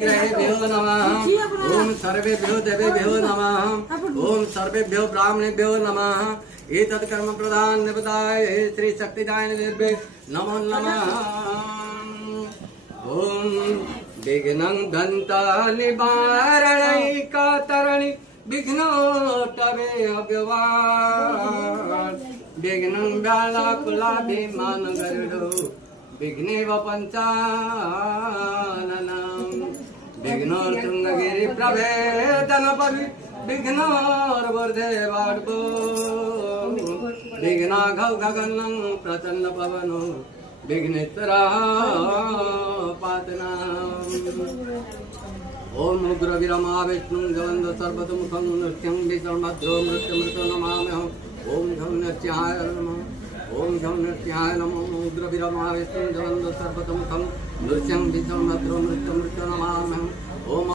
देवेभ्यो नमः। ओम सर्वेभ्यो देवेभ्यो नमः। ओम सर्वेभ्यो ब्राह्मणेभ्यो नमः। एतत् कर्म प्रधान देवताय श्री शक्तिदाय देव्ये नमो नमः। ओम विघ्नं दन्ता निवारणैकातरणि विघ्नोत्तरे अव्यवान् विघ्नं व्यालाकुलाभिमान गरुडो विघ्नेव पञ्चाननम् विघ्नोर्तुङ्गगिरि प्रभेदनपवि विघ्नोर्वर्धेवाड्भो विघ्नाघौ गगनं प्रचण्ड पवनो विघ्नेश्वरापातनाम् ओम उग्र विरमा विष्णु गवन्द सर्वतोमुखं नृत्यं विसर्मद्रो मृत्युमृतो नमाम्यहम् ओम झं नृत्याय नमः। ओम झं नृत्याय नमः। उग्र विरमा विष्णु गवन्द सर्वतोमुखं नृत्यं विसर्मद्रो मृत्युमृतो नमाम्यहम् ओम